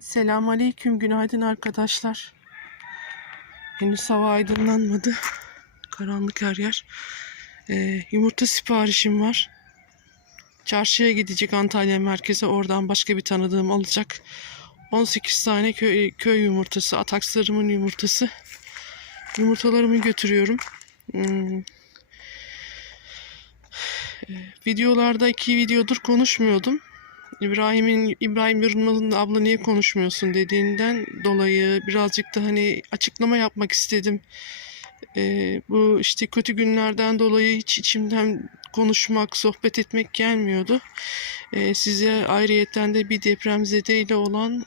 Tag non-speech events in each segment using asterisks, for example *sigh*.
Selamünaleyküm, günaydın arkadaşlar. Henüz hava aydınlanmadı. Karanlık her yer. Ee, yumurta siparişim var. Çarşıya gidecek Antalya merkeze. Oradan başka bir tanıdığım olacak. 18 tane köy, köy yumurtası, atakslarımın yumurtası. Yumurtalarımı götürüyorum. Hmm. Ee, Videolarda iki videodur konuşmuyordum. İbrahim'in İbrahim Yılmaz'ın abla niye konuşmuyorsun dediğinden dolayı birazcık da hani açıklama yapmak istedim. Ee, bu işte kötü günlerden dolayı hiç içimden konuşmak, sohbet etmek gelmiyordu. Ee, size ayrıyetten de bir depremzedeyle olan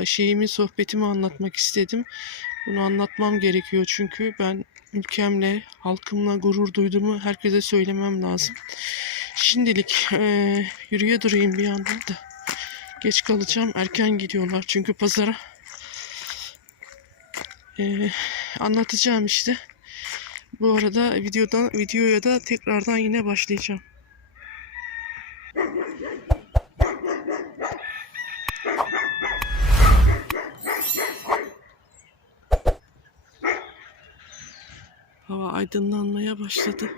e, şeyimi, sohbetimi anlatmak istedim. Bunu anlatmam gerekiyor çünkü ben ülkemle, halkımla gurur duyduğumu herkese söylemem lazım. Şimdilik eee yürüye durayım bir yandan da. Geç kalacağım. Erken gidiyorlar çünkü pazara. Eee, anlatacağım işte. Bu arada videodan videoya da tekrardan yine başlayacağım. Hava aydınlanmaya başladı.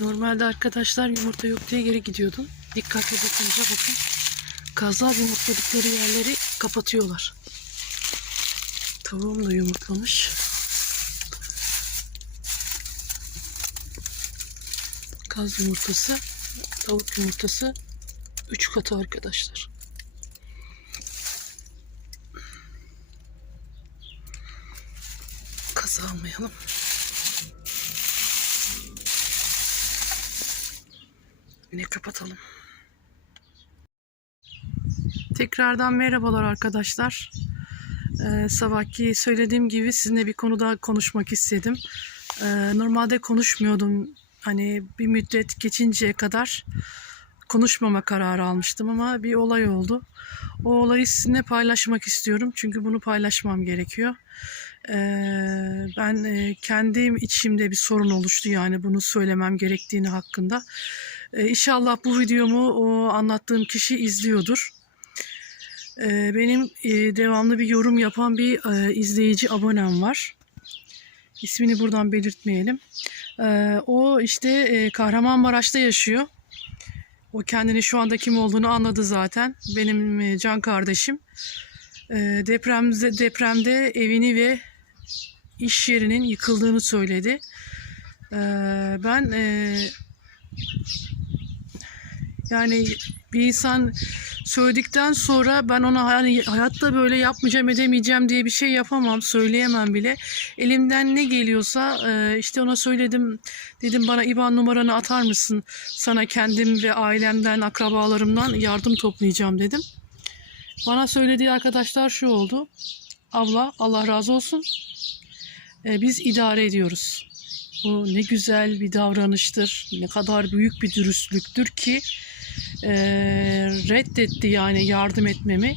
Normalde arkadaşlar yumurta yok diye geri gidiyordum. Dikkatli bakınca bakın. Kazlar yumurtladıkları yerleri kapatıyorlar. Tavuğum da yumurtlamış. Kaz yumurtası, tavuk yumurtası 3 katı arkadaşlar. Kazı almayalım. Yine kapatalım. Tekrardan merhabalar arkadaşlar. Ee, sabahki söylediğim gibi sizinle bir konuda konuşmak istedim. Ee, normalde konuşmuyordum. Hani bir müddet geçinceye kadar konuşmama kararı almıştım ama bir olay oldu. O olayı sizinle paylaşmak istiyorum. Çünkü bunu paylaşmam gerekiyor. Ee, ben e, kendim içimde bir sorun oluştu yani bunu söylemem gerektiğini hakkında. Ee, İnşallah bu videomu anlattığım kişi izliyordur. Ee, benim e, devamlı bir yorum yapan bir e, izleyici abonem var. İsmini buradan belirtmeyelim. Ee, o işte e, Kahramanmaraş'ta yaşıyor. O kendini şu anda kim olduğunu anladı zaten. Benim e, can kardeşim. Depremde depremde evini ve iş yerinin yıkıldığını söyledi. Ben e, yani bir insan söyledikten sonra ben ona hani hayatta böyle yapmayacağım edemeyeceğim diye bir şey yapamam söyleyemem bile. Elimden ne geliyorsa e, işte ona söyledim dedim bana IBAN numaranı atar mısın sana kendim ve ailemden akrabalarımdan yardım toplayacağım dedim. Bana söylediği arkadaşlar şu oldu. Abla Allah razı olsun. Ee, biz idare ediyoruz. Bu ne güzel bir davranıştır. Ne kadar büyük bir dürüstlüktür ki e, reddetti yani yardım etmemi.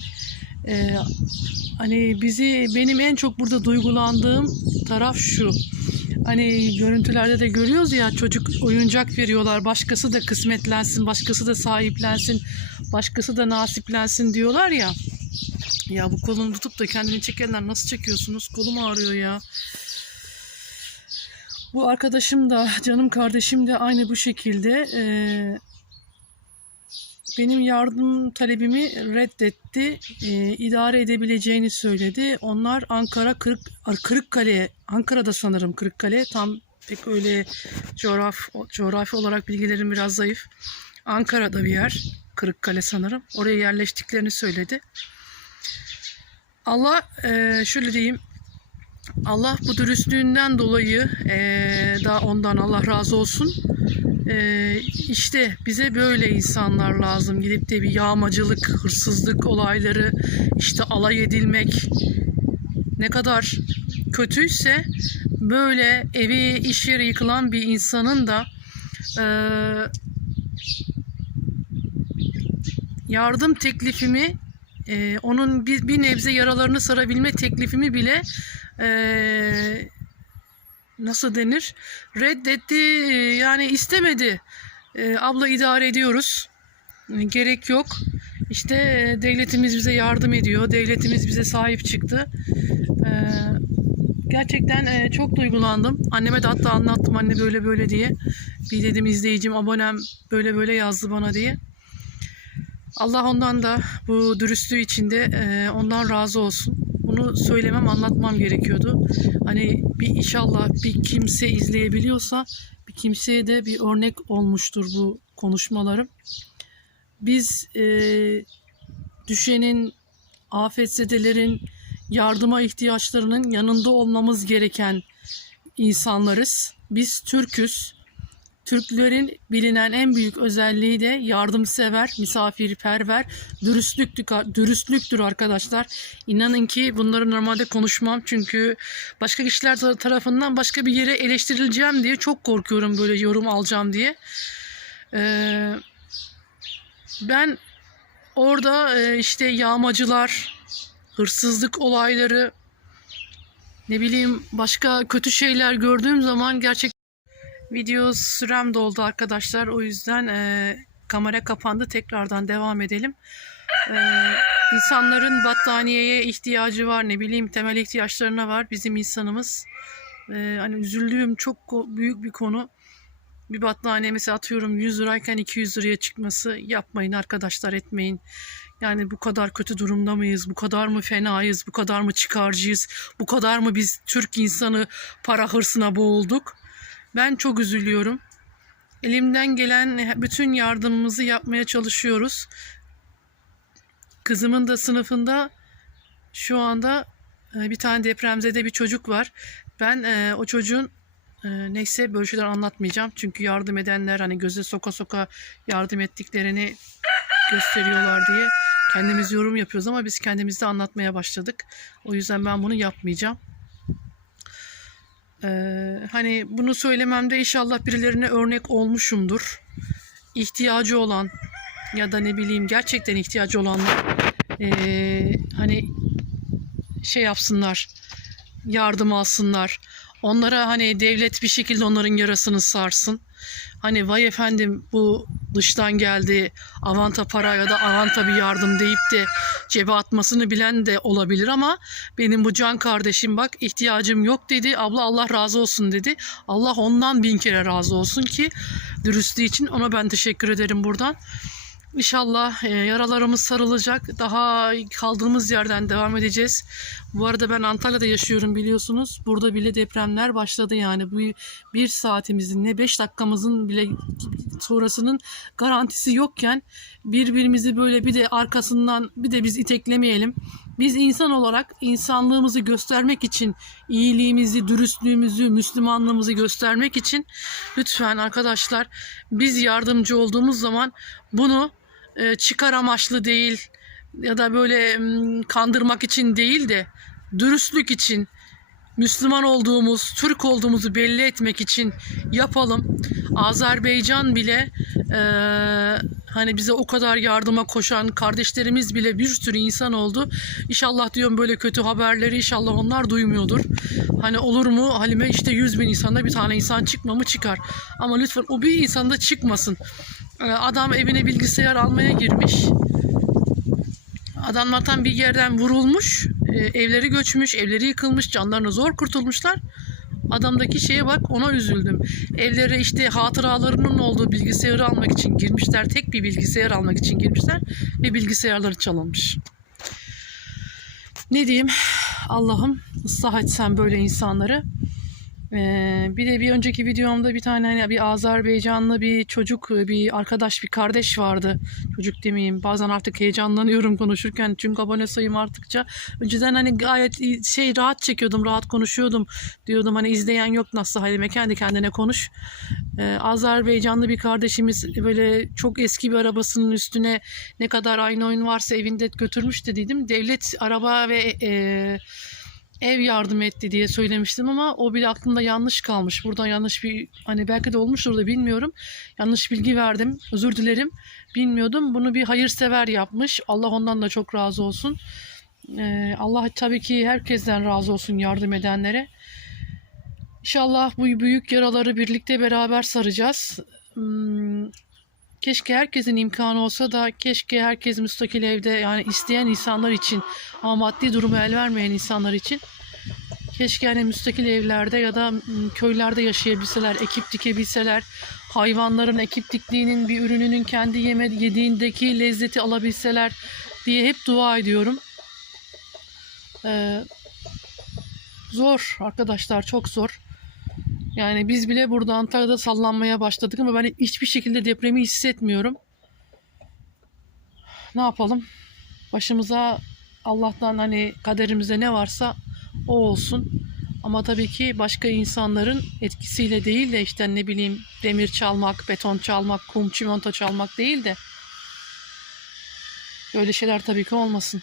E, hani bizi benim en çok burada duygulandığım taraf şu. Hani görüntülerde de görüyoruz ya çocuk oyuncak veriyorlar. Başkası da kısmetlensin, başkası da sahiplensin, başkası da nasiplensin diyorlar ya. Ya bu kolunu tutup da kendini çekenler nasıl çekiyorsunuz? Kolum ağrıyor ya. Bu arkadaşım da canım kardeşim de aynı bu şekilde eee, benim yardım talebimi reddetti. Eee idare edebileceğini söyledi. Onlar Ankara Kırık Kırıkkale Ankara'da sanırım Kırıkkale tam pek öyle coğraf coğrafi olarak bilgilerim biraz zayıf. Ankara'da bir yer Kırıkkale sanırım. Oraya yerleştiklerini söyledi. Allah eee şöyle diyeyim Allah bu dürüstlüğünden dolayı eee da ondan Allah razı olsun. Eee işte bize böyle insanlar lazım. Gidip de bir yağmacılık, hırsızlık olayları, işte alay edilmek ne kadar kötüyse böyle evi, iş yeri yıkılan bir insanın da eee, yardım teklifimi eee, onun bir, bir nebze yaralarını sarabilme teklifimi bile eee, nasıl denir? Reddetti eee, yani istemedi. Eee, abla idare ediyoruz. E, gerek yok. İşte eee, devletimiz bize yardım ediyor. Devletimiz bize sahip çıktı. Gerçekten eee, çok duygulandım. Anneme de hatta anlattım anne böyle böyle diye. Bir dedim izleyicim abonem böyle böyle yazdı bana diye. Allah ondan da bu dürüstlüğü içinde ondan razı olsun. Bunu söylemem, anlatmam gerekiyordu. Hani bir inşallah bir kimse izleyebiliyorsa bir kimseye de bir örnek olmuştur bu konuşmalarım. Biz eee, düşenin, afetzedelerin yardıma ihtiyaçlarının yanında olmamız gereken insanlarız. Biz Türküz. Türklerin bilinen en büyük özelliği de yardımsever, misafirperver, dürüstlüktür, dürüstlüktür arkadaşlar. İnanın ki bunları normalde konuşmam çünkü başka kişiler tar- tarafından başka bir yere eleştirileceğim diye çok korkuyorum böyle yorum alacağım diye. Ee, ben orada e, işte yağmacılar, hırsızlık olayları, ne bileyim başka kötü şeyler gördüğüm zaman gerçekten Video sürem doldu arkadaşlar. O yüzden e, kamera kapandı. Tekrardan devam edelim. E, insanların battaniyeye ihtiyacı var. Ne bileyim temel ihtiyaçlarına var. Bizim insanımız. E, hani üzüldüğüm çok büyük bir konu. Bir battaniye mesela atıyorum 100 lirayken 200 liraya çıkması yapmayın arkadaşlar etmeyin. Yani bu kadar kötü durumda mıyız? Bu kadar mı fenayız? Bu kadar mı çıkarcıyız? Bu kadar mı biz Türk insanı para hırsına boğulduk? Ben çok üzülüyorum. Elimden gelen bütün yardımımızı yapmaya çalışıyoruz. Kızımın da sınıfında şu anda e, bir tane depremzede bir çocuk var. Ben e, o çocuğun e, neyse böyle şeyler anlatmayacağım. Çünkü yardım edenler hani göze soka soka yardım ettiklerini gösteriyorlar diye kendimiz yorum yapıyoruz ama biz kendimiz de anlatmaya başladık. O yüzden ben bunu yapmayacağım. Ee, hani bunu söylememde inşallah birilerine örnek olmuşumdur. İhtiyacı olan ya da ne bileyim gerçekten ihtiyacı olanlar ee, hani şey yapsınlar, yardım alsınlar. Onlara hani devlet bir şekilde onların yarasını sarsın. Hani vay efendim bu dıştan geldi avanta para ya da avanta bir yardım deyip de cebe atmasını bilen de olabilir ama benim bu can kardeşim bak ihtiyacım yok dedi. Abla Allah razı olsun dedi. Allah ondan bin kere razı olsun ki dürüstlüğü için ona ben teşekkür ederim buradan. İnşallah e, yaralarımız sarılacak. Daha kaldığımız yerden devam edeceğiz. Bu arada ben Antalya'da yaşıyorum biliyorsunuz. Burada bile depremler başladı yani. Bu bir saatimizin ne beş dakikamızın bile sonrasının garantisi yokken birbirimizi böyle bir de arkasından bir de biz iteklemeyelim. Biz insan olarak insanlığımızı göstermek için, iyiliğimizi, dürüstlüğümüzü, Müslümanlığımızı göstermek için lütfen arkadaşlar biz yardımcı olduğumuz zaman bunu e, çıkar amaçlı değil, ya da böyle kandırmak için değil de dürüstlük için Müslüman olduğumuz, Türk olduğumuzu belli etmek için yapalım. Azerbaycan bile eee, hani bize o kadar yardıma koşan kardeşlerimiz bile bir sürü insan oldu. İnşallah diyorum böyle kötü haberleri inşallah onlar duymuyordur. Hani olur mu Halime işte 100 bin insanda bir tane insan çıkma mı çıkar. Ama lütfen o bir insanda çıkmasın. Adam evine bilgisayar almaya girmiş. Adamlardan bir yerden vurulmuş, e, evleri göçmüş, evleri yıkılmış, canlarını zor kurtulmuşlar. Adamdaki şeye bak ona üzüldüm. Evlere işte hatıralarının olduğu bilgisayarı almak için girmişler. Tek bir bilgisayar almak için girmişler ve bilgisayarları çalınmış. Ne diyeyim? Allah'ım ıslah et sen böyle insanları. Ee, bir de bir önceki videomda bir tane hani bir Azerbaycanlı bir çocuk, bir arkadaş, bir kardeş vardı. Çocuk demeyeyim. Bazen artık heyecanlanıyorum konuşurken çünkü abone sayım arttıkça. Önceden hani gayet şey rahat çekiyordum, rahat konuşuyordum. Diyordum hani izleyen yok nasıl halime kendi kendine konuş. Ee, Azerbaycanlı bir kardeşimiz böyle çok eski bir arabasının üstüne ne kadar aynı oyun varsa evinde götürmüş dediydim. Devlet araba ve e, ev yardım etti diye söylemiştim ama o bile aklımda yanlış kalmış. Buradan yanlış bir hani belki de olmuştur da bilmiyorum. Yanlış bilgi verdim. Özür dilerim. Bilmiyordum. Bunu bir hayırsever yapmış. Allah ondan da çok razı olsun. Ee, Allah tabii ki herkesten razı olsun yardım edenlere. İnşallah bu büyük yaraları birlikte beraber saracağız. Hmm, Keşke herkesin imkanı olsa da keşke herkes müstakil evde yani isteyen insanlar için ama maddi durumu el vermeyen insanlar için keşke hani müstakil evlerde ya da köylerde yaşayabilseler, ekip dikebilseler, hayvanların ekip diktiğinin bir ürününün kendi yeme yediğindeki lezzeti alabilseler diye hep dua ediyorum. Ee, zor arkadaşlar çok zor. Yani biz bile burada Antalya'da sallanmaya başladık ama ben hiçbir şekilde depremi hissetmiyorum. Ne yapalım? Başımıza Allah'tan hani kaderimizde ne varsa o olsun. Ama tabii ki başka insanların etkisiyle değil de işte ne bileyim demir çalmak, beton çalmak, kum çimento çalmak değil de böyle şeyler tabii ki olmasın.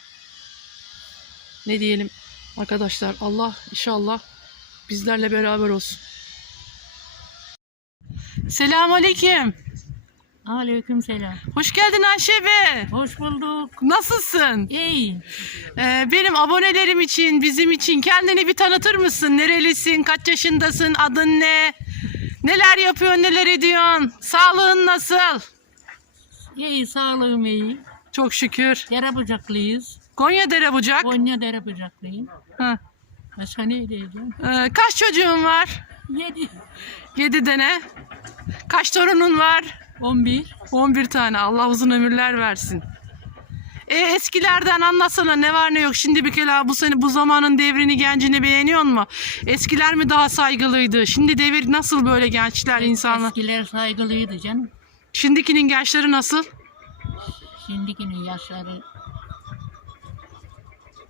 Ne diyelim arkadaşlar Allah inşallah bizlerle beraber olsun. Selamünaleyküm. Aleyküm selam. Hoş geldin Ayşe be. Hoş bulduk. Nasılsın? İyi. Ee, benim abonelerim için, bizim için kendini bir tanıtır mısın? Nerelisin? Kaç yaşındasın? Adın ne? Neler yapıyorsun, neler ediyorsun? Sağlığın nasıl? İyi, sağlığım iyi. Çok şükür. Derebucaklıyız. Konya Derebucak. Konya Derebucaklıyım. Hı. Başka ne diyeceğim? Ee, kaç çocuğun var? Yedi. Yedi tane. Kaç torunun var? On bir. 11 tane. Allah uzun ömürler versin. E, eskilerden anlatsana ne var ne yok. Şimdi bir kere bu sene bu zamanın devrini gencini beğeniyor mu? Eskiler mi daha saygılıydı? Şimdi devir nasıl böyle gençler insanlar? Eskiler saygılıydı canım. Şimdikinin gençleri nasıl? Şimdikinin yaşları.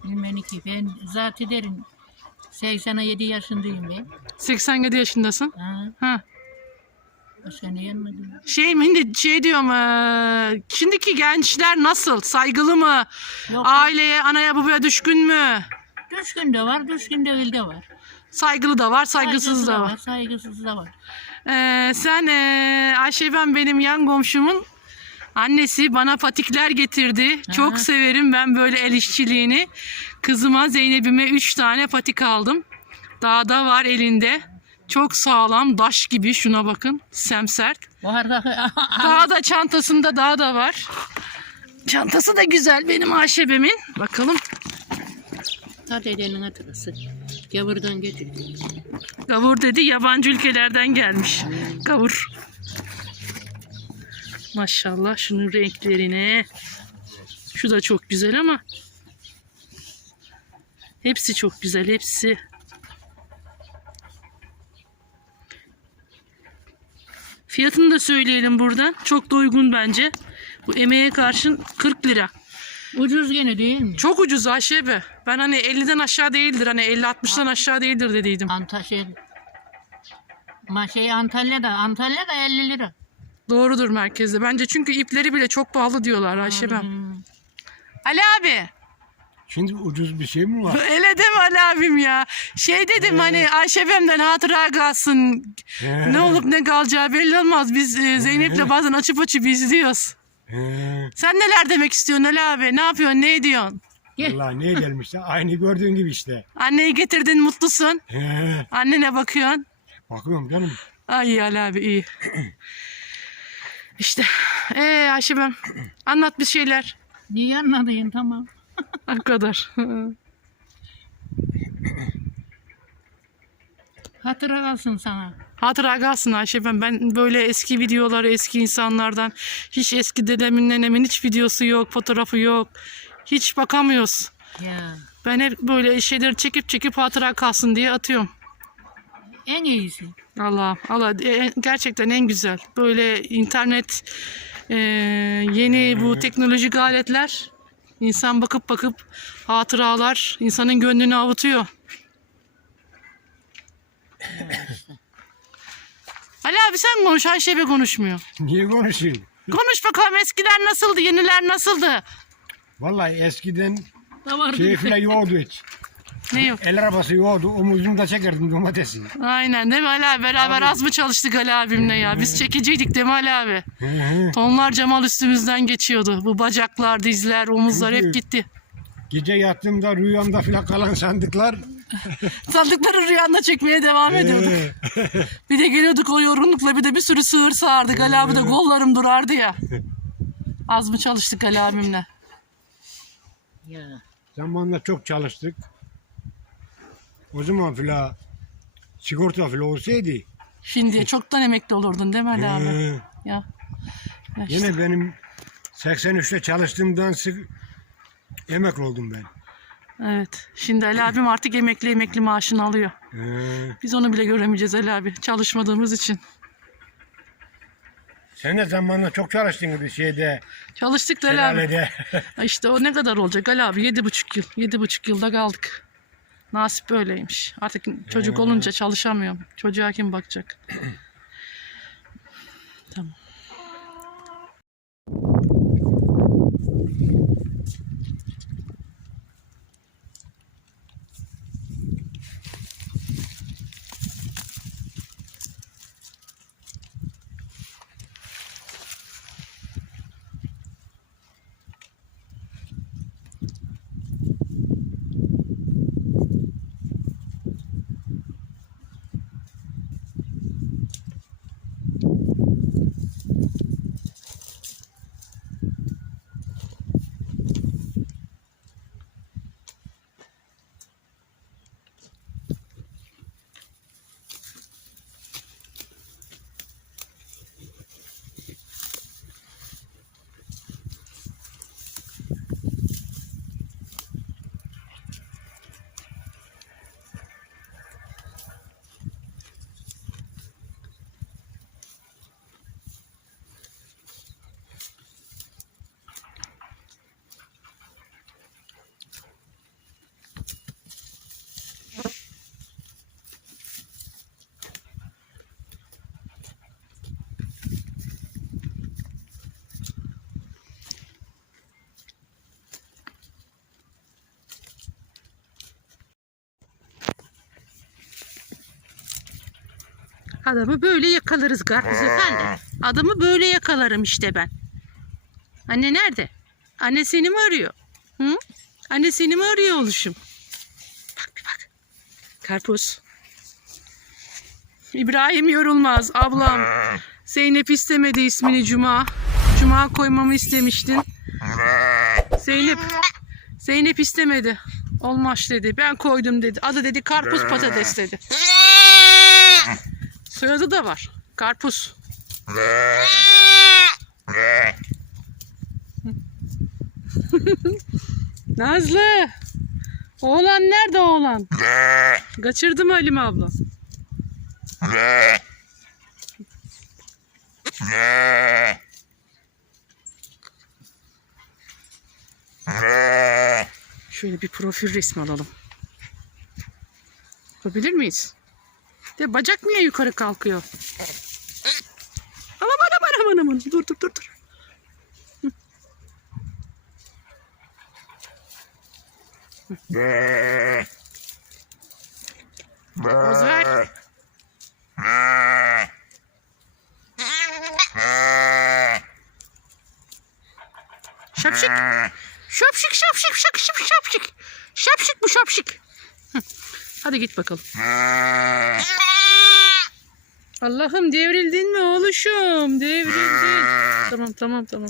Bilmem ki ben zaten derim 87 yaşındayım ben. 87 yaşındasın. Ha, Ha. başka ne yanmadım? Şey mi şimdi şey diyorum eee, şimdiki gençler nasıl? Saygılı mı? Yok. Aileye, anaya, babaya düşkün mü? Düşkün de var, düşkün değil de var. Saygılı da var, saygısız da var. Saygısız da var. Ee, sen ee, Ayşe ben benim yan komşumun annesi bana patikler getirdi. Çok Aha. severim ben böyle el işçiliğini. Kızıma Zeynep'ime 3 tane patik aldım. Daha da var elinde. Çok sağlam, daş gibi şuna bakın. Semsert. Bu arada *laughs* Daha da çantasında daha da var. Çantası da güzel benim Ayşebemin. Bakalım. Ta dedenin hatırası. Gavurdan getirdi. Gavur dedi yabancı ülkelerden gelmiş. Gavur. Maşallah şunun renklerine. Şu da çok güzel ama hepsi çok güzel hepsi. Fiyatını da söyleyelim buradan. Çok da uygun bence. Bu emeğe karşın 40 lira. Ucuz gene değil mi? Çok ucuz Ayşe be. Ben hani 50'den aşağı değildir. Hani 50-60'dan aşağı değildir dediydim. Antalya Ma şey Antalya'da, Antalya'da 50 lira. Doğrudur merkezde. Bence çünkü ipleri bile çok pahalı diyorlar Ayşe ben. Hmm. Ali abi. Şimdi ucuz bir şey mi var? *laughs* Öyle deme Ali abim ya. Şey dedim hani Ayşebem'den hatıra kalsın. ne olup ne kalacağı belli olmaz. Biz e, Zeynep'le bazen açıp açıp izliyoruz. Sen neler demek istiyorsun Ali abi? Ne yapıyorsun? Ne ediyorsun? Vallahi ne gelmiş de aynı gördüğün gibi işte. Anneyi getirdin mutlusun. Annene bakıyorsun. bakıyorum canım. Ay iyi Ali abi iyi. *clears throat* İşte. Ee Ayşebem anlat bir şeyler. Niye anladın tamam. *laughs* O kadar. Hatıra kalsın sana. Hatıra kalsın Ayşebem. Ben böyle eski videoları eski insanlardan hiç eski dedemin nenemin hiç videosu yok, fotoğrafı yok. Hiç bakamıyoruz. Ya Ben hep böyle şeyleri çekip çekip hatıra kalsın diye atıyorum. En iyisi. Allah Allah e, gerçekten en güzel. Böyle internet e, yeni bu teknolojik aletler insan bakıp bakıp hatıralar insanın gönlünü avutuyor. Ali abi sen konuş Ayşe be konuşmuyor. Niye konuşayım? Konuş bakalım eskiler nasıldı yeniler nasıldı? Vallahi eskiden keyifle yoğurdu hiç. Ne yok? El arabası yoğurdu, omuzumda çekerdim domatesi. Aynen değil mi Ali abi? Beraber az mı çalıştık Ali abimle ya? Biz çekiciydik değil mi Ali abi? Tonlarca mal üstümüzden geçiyordu. Bu bacaklar, dizler, omuzlar hep gitti. Gece yattığımda rüyamda filan kalan sandıklar. *laughs* Sandıkları rüyanda çekmeye devam ediyorduk. He. *laughs* Bir de geliyorduk o yorgunlukla bir de bir sürü sığır sağardık. Ali abi de kollarım durardı ya. *laughs* Az mı çalıştık Ali abimle? Ya. Zamanla çok çalıştık. O zaman filan sigorta filan olsaydı. Şimdi çoktan emekli olurdun değil mi Ali abi? Ya. ya işte. Yine benim 83'te çalıştığımdan sık emekli oldum ben. Evet. Şimdi Ali abim artık emekli emekli maaşını alıyor. He. Biz onu bile göremeyeceğiz Ali abi. Çalışmadığımız için. Sen de zamanla çok çalıştın bir şeyde. Çalıştık da Ali abi. *laughs* İşte o ne kadar olacak Ali abi? Yedi buçuk yıl. Yedi buçuk yılda kaldık. Nasip böyleymiş. Artık çocuk olunca çalışamıyorum. Çocuğa kim bakacak? *clears throat* Adamı böyle yakalarız Karpuz Efendi. Adamı böyle yakalarım işte ben. Anne nerede? Anne seni mi arıyor? Hı? Anne seni mi arıyor oluşum? Bak bir bak. Karpuz. İbrahim Yorulmaz ablam. Zeynep istemedi ismini Cuma. Cuma koymamı istemiştin. Zeynep. Zeynep istemedi. Olmaz dedi. Ben koydum dedi. Adı dedi karpuz patates dedi. Soyadı da var. Karpuz. *laughs* Nazlı. Oğlan nerede oğlan? Kaçırdı mı Halime abla? Şöyle bir profil resmi alalım. Yapabilir miyiz? De bacak niye yukarı kalkıyor? Aman aman aman aman. Dur dur dur dur. Hı. Poz ver. Şapşik. Şapşik şapşik şapşik şapşik. Şapşik bu şapşik. Hadi git bakalım. Allah'ım devrildin mi oğluşum? Devrildin. *laughs* Tamam tamam tamam.